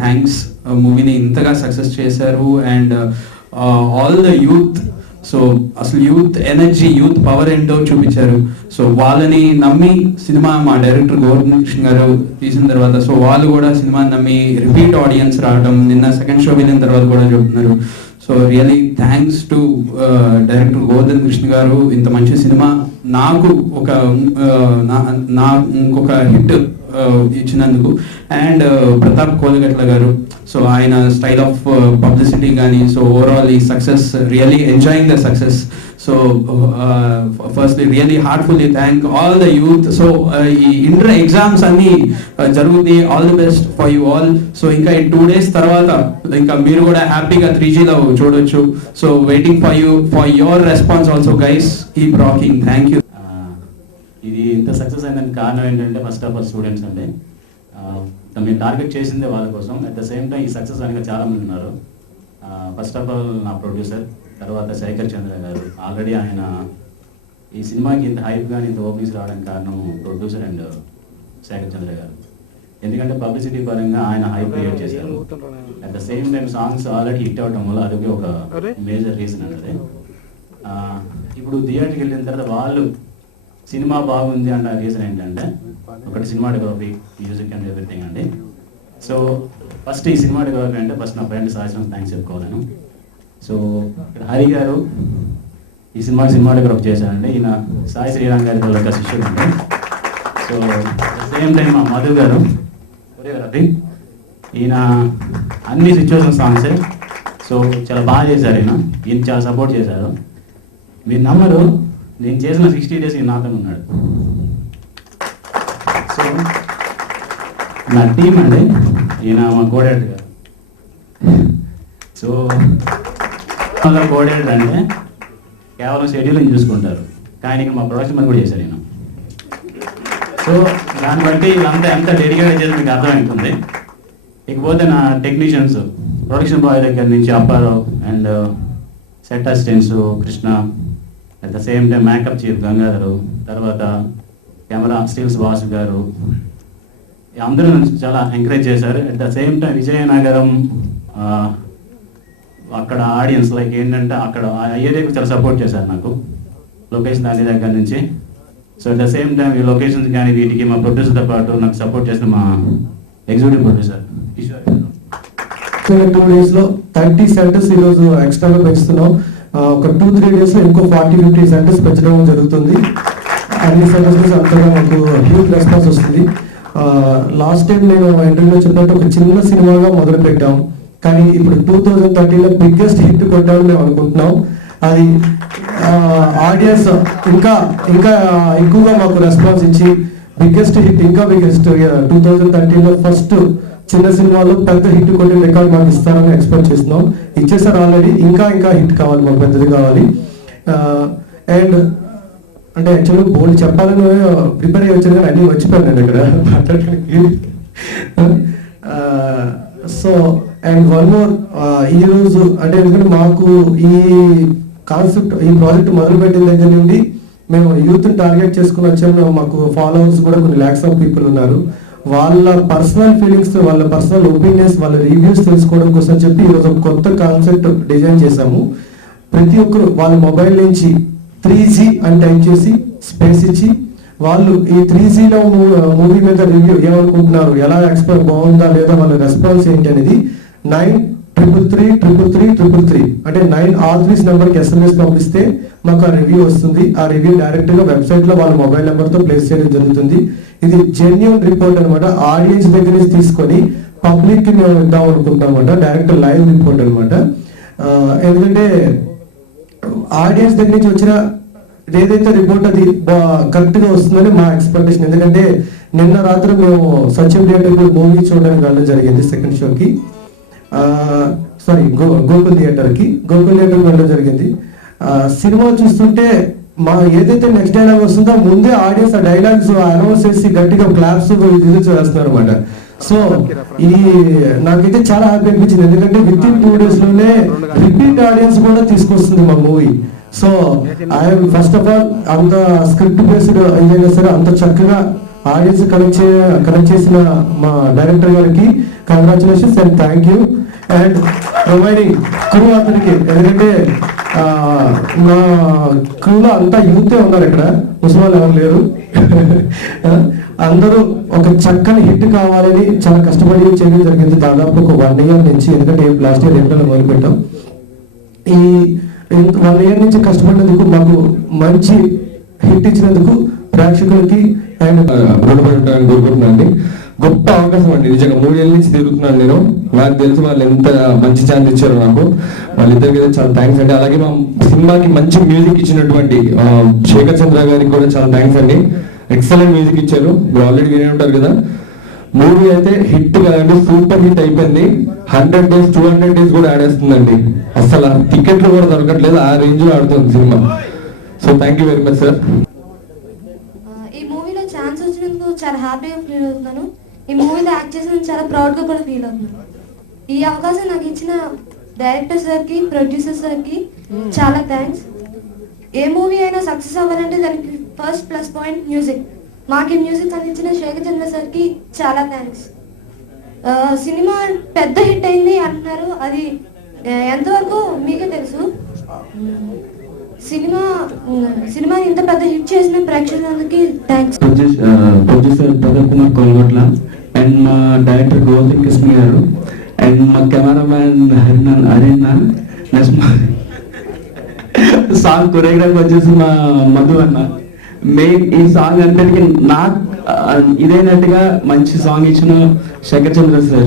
Thanks మూవీని ఇంతగా success చేశారు and all the youth. So అసలు యూత్ ఎనర్జీ, యూత్ పవర్ ఏంటో చూపించారు. సో వాళ్ళని నమ్మి సినిమా మా డైరెక్టర్ గోవర్ధన్ కృష్ణ గారు తీసిన తర్వాత సో వాళ్ళు కూడా సినిమాని నమ్మి రిపీట్ ఆడియన్స్ రావడం, నిన్న సెకండ్ షో వెళ్ళిన తర్వాత కూడా చెప్తున్నారు. So really thanks to director Govardhan Krishna గారు, ఇంత మంచి సినిమా నాకు ఒక ఇంకొక హిట్ ఇచ్చినందుకు. అండ్ ప్రతాప్ కోలగట్ల గారు, సో ఆయన స్టైల్ ఆఫ్ పబ్లిసిటీ కానీ, సో ఓవరాల్ ఈ success, really enjoying the success. So firstly really heartfully thank all the youth. So ఈ ఇంటర్ ఎగ్జామ్స్ అన్ని జరుగుతాయి, all the best for you all. So ఇంకా ఈ 2 days తర్వాత ఇంకా మీరు కూడా హ్యాపీగా 3Gలో చూడొచ్చు. So waiting for you for your response also guys. Keep rocking. Thank you. ఇది ఇంత సక్సెస్ అయిందని కారణం ఏంటంటే ఫస్ట్ ఆఫ్ ఆల్ స్టూడెంట్స్ అండి. మేము టార్గెట్ చేసిందే వాళ్ళ కోసం. అట్ ద సేమ్ టైం ఈ సక్సెస్ అనేది చాలా మంది ఉన్నారు. ఫస్ట్ ఆఫ్ ఆల్ నా ప్రొడ్యూసర్, తర్వాత శేఖర్ చంద్ర గారు. ఆల్రెడీ ఆయన ఈ సినిమాకి ఇంత హైప్ కానీ ఇంత ఓపెనింగ్స్ రావడానికి కారణం ప్రొడ్యూసర్ అండ్ శేఖర్ చంద్ర గారు. ఎందుకంటే పబ్లిసిటీ పరంగా ఆయన హైప్ క్రియేట్ చేశారు. At the same time songs already hit అవడం వల్ల అది ఒక మేజర్ రీజన్ అన్నది. ఇప్పుడు థియేటర్కి వెళ్ళిన తర్వాత వాళ్ళు సినిమా బాగుంది అన్న రీజన్ ఏంటంటే ఒకటి సినిమాటోగ్రఫీ, మ్యూజిక్ అండ్ ఎవ్రీథింగ్ అండి. సో ఫస్ట్ ఈ సినిమాటోగ్రఫీ అంటే ఫస్ట్ నా ఫ్రెండ్ సాయిశ్రామ్ థ్యాంక్స్ చెప్పుకోవాలను. సో ఇక్కడ హరి గారు ఈ సినిమాకి సినిమాటోగ్రఫీ చేశారండి. ఈయన సాయి శ్రీరామ్ గారి వాళ్ళ శిష్యుడు అండి. సో సేమ్ టైం మా మధు గారు కొరియోగ్రఫీ, ఈయన అన్ని సిచ్యువేషన్ సాంగ్సే. సో చాలా బాగా చేశారు. ఈయన చాలా సపోర్ట్ చేశారు. మీరు నమ్మరు, నేను చేసిన 60 days ఈయన నాతో ఉన్నాడు. సో నా టీం అండి, ఈయన మా కోఆర్డినేటర్ గారు. సో కోఆర్డినేటర్ అంటే కేవలం షెడ్యూలింగ్ చూసుకుంటారు, కానీ ఇక్కడ మా ప్రొడక్షన్ పని కూడా చేశారు ఈయన. సో దాన్ని బట్టి ఇదంతా ఎంత డెడికేట్ చేసి మీకు అర్థమవుతుంది. ఇకపోతే నా టెక్నీషియన్స్, ప్రొడక్షన్ బాయ్ దగ్గర నుంచి Apparao and set assistants Krishna, at the same time makeup chief Gangadhar, తర్వాత కెమెరా స్టిల్స్ వాసు గారు, అందరూ చాలా ఎంకరేజ్ చేశారు. At the same time Vizianagaram అక్కడ ఆడియన్స్ లైక్ ఏంటంటే అక్కడ ఆ ఏరియాకి చాలా సపోర్ట్ చేశారు నాకు, లొకేషన్ అన్ని దగ్గర నుంచి. So at the same time ఈ లొకేషన్స్ కానీ వీటికి మా ప్రొడ్యూసర్తో పాటు నాకు సపోర్ట్ చేసిన మా ఎగ్జిక్యూటివ్ ప్రొడ్యూసర్ కిషోర్ గారు. 2 daysలో 30 centers ఈరోజు ఎక్స్ట్రాగా పెంచుతున్నాం. ఒక 2-3 daysలో ఇంకో 40-50 centers పెంచడం జరుగుతుంది. అన్ని సెంటర్స్ అంతగా మాకు హ్యూజ్ రెస్పాన్స్ వస్తుంది. లాస్ట్ టైం నేను ఇంటర్వ్యూలో చెప్పినట్టు ఒక చిన్న సినిమాగా మొదలు పెట్టాం, కానీ ఇప్పుడు 2030లో బిగ్గెస్ట్ హిట్ కొట్టామని మేము అనుకుంటున్నాం. అది ఆడియన్స్ ఇంకా ఎక్కువగా మాకు రెస్పాన్స్ ఇచ్చి బిగ్గెస్ట్ హిట్, ఇంకా బిగ్గెస్ట్ 2030లో ఫస్ట్ చిన్న సినిమాలో పెద్ద హిట్ కొట్టిన రికార్డ్ మాకు ఇస్తారని ఎక్స్పెక్ట్ చేస్తున్నాం. ఇచ్చేసారు ఆల్రెడీ, ఇంకా హిట్ కావాలి, మాకు పెద్దది కావాలి. అండ్ అంటే యాక్చువల్గా బోల్డ్ చెప్పాలని ప్రిపేర్ అయ్యి వచ్చాను కానీ అన్నీ మర్చిపోయాను నేను ఇక్కడ మాట్లాడడానికి. సో అండ్ వన్ మోర్, ఈరోజు అంటే ఎందుకంటే మాకు ఈ కాన్సెప్ట్, ఈ ప్రాజెక్ట్ మొదలుపెట్టిన దగ్గర నుండి మేము యూత్ని టార్గెట్ చేసుకుని వచ్చాము. మాకు ఫాలోవర్స్ కూడా కొన్ని lakhs of people ఉన్నారు. వాళ్ళ పర్సనల్ ఫీలింగ్స్, వాళ్ళ పర్సనల్ ఒపీనియన్స్, వాళ్ళ రివ్యూస్ తెలుసుకోవడం కోసం చెప్పి ఈరోజు ఒక కొత్త కాన్సెప్ట్ డిజైన్ చేశాము. ప్రతి ఒక్కరు వాళ్ళ మొబైల్ నుంచి 3G అని టైప్ చేసి స్పేస్ ఇచ్చి వాళ్ళు ఈ 3Gలో మూవీ మీద రివ్యూ ఏమనుకుంటున్నారు, ఎలా ఎక్స్పెక్ట్ బాగుందా లేదా, వాళ్ళ రెస్పాన్స్ ఏంటి అనేది 93333333 అంటే 9 all 3 నెంబర్కి SMS పంపిస్తే మాకు ఆ రివ్యూ వస్తుంది. ఆ రివ్యూ డైరెక్ట్గా వెబ్సైట్లో వాళ్ళ మొబైల్ నెంబర్తో ప్లేస్ చేయడం జరుగుతుంది. ఇది జెన్యూన్ రిపోర్ట్ అనమాట. ఆడియన్స్ దగ్గర నుంచి తీసుకొని పబ్లిక్కి మేము ఇద్దాం అనుకుంటాం అనమాట. డైరెక్ట్ లైవ్ రిపోర్ట్ అనమాట. ఎందుకంటే ఆడియన్స్ దగ్గర నుంచి వచ్చిన ఏదైతే రిపోర్ట్ అది కరెక్ట్గా వస్తుందని మా ఎక్స్పెక్టేషన్. ఎందుకంటే నిన్న రాత్రి మేము సచిన్ థియేటర్కి మూవీ చూడడానికి వెళ్ళడం జరిగింది. సెకండ్ షోకి గోకుల్ థియేటర్కి వెళ్ళడం జరిగింది. సినిమా చూస్తుంటే మా ఏదైతే నెక్స్ట్ డైలాగ్ వస్తుందో ముందే ఆడియన్స్ ఆ డైలాగ్స్ అనౌన్స్ చేసి గట్టిగా క్లాప్స్ చేస్తున్నారు అనమాట. సో ఈ నాకైతే చాలా హ్యాపీ అనిపించింది, ఎందుకంటే విత్ ఇన్ 2 days లోనే రిపీట్ ఆడియన్స్ కూడా తీసుకొస్తుంది మా movie. So I'm first of all అంత స్క్రిప్ట్ బేస్డ్ ఏదైనా సరే అంత చక్కగా ఆడియన్స్ కనెక్ట్ చేసిన మా డైరెక్టర్ గారికి congratulations and thank you. And providing crew అతనికి, ఎందుకంటే మా క్రూలో అంతా యూతే ఉన్నారు, ఇక్కడ ముసలి ఎవరు లేరు. అందరూ ఒక చక్కని హిట్ కావాలని చాలా కష్టపడి చేయడం జరిగింది, దాదాపు ఒక 1 year నుంచి. ఎందుకంటే లాస్ట్ ఇయర్ ఏప్రిల్ మొదలు పెట్టాం. ఈ 1 year నుంచి కష్టపడినందుకు, మాకు మంచి హిట్ ఇచ్చినందుకు ప్రేక్షకులకి అండ్ రుణపడటానికి కోరుకుంటున్నాను. గొప్ప అవకాశం అండి, నిజంగా 3 ఏళ్ళ నుంచి తిరుగుతున్నాను నేను. నాకు తెలిసి వాళ్ళు ఎంత మంచి ఛాన్స్ ఇచ్చారు నాకు, వాళ్ళిద్దరికి చాలా థ్యాంక్స్ అండి. అలాగే మా సినిమాకి మంచి మ్యూజిక్ ఇచ్చినటువంటి శేఖర్ చంద్ర గారికి కూడా చాలా థ్యాంక్స్ అండి. ఎక్సలెంట్ మ్యూజిక్ ఇచ్చారు, మీరు ఆల్రెడీ వినే ఉంటారు కదా. మూవీ అయితే హిట్ కాదండి, సూపర్ హిట్ అయిపోయింది. 100 days 200 days కూడా ఆడేస్తుందండి. అసలు టికెట్లు కూడా దొరకట్లేదు, ఆ రేంజ్ లో ఆడుతుంది cinema. So thank you very much sir. ఈ మూవీలో ఛాన్స్ వచ్చినందుకు చాలా హ్యాపీగా ఫీల్ అవుతున్నాను. ఈ మూవీలో యాక్ట్ చేసినందుకు చాలా ప్రౌడ్గా కూడా ఫీల్ అవుతున్నాను. ఈ అవకాశం నాకు ఇచ్చిన డైరెక్టర్ సార్కి, ప్రొడ్యూసర్ సార్కి చాలా థ్యాంక్స్. ఏ మూవీ అయినా సక్సెస్ అవ్వాలంటే దానికి ఫస్ట్ ప్లస్ పాయింట్ మ్యూజిక్. మాకు మ్యూజిక్ అందించిన శేఖర్ చంద్ర సార్కి చాలా థ్యాంక్స్. సినిమా పెద్ద హిట్ అయింది అంటున్నారు, అది ఎంతవరకు మీకే తెలుసు. సినిమాని ఇంత పెద్ద హిట్ చేసిన ప్రేక్షకులందరికీ thanks. Producer Pradeep Kumar Kolgotla and మా డైరెక్టర్ గోవర్ధన్ కృష్ణ గారు అండ్ మా కెమెరామ్యాన్ హరినా నెక్స్ట్ సాంగ్ కొరియోగ్రాఫ్ వచ్చేసి మా మధు అన్న. మెయిన్ ఈ సాంగ్ అంతటికి నాకు ఇదైనట్టుగా మంచి సాంగ్ ఇచ్చిన శేఖర్ చంద్ర సార్.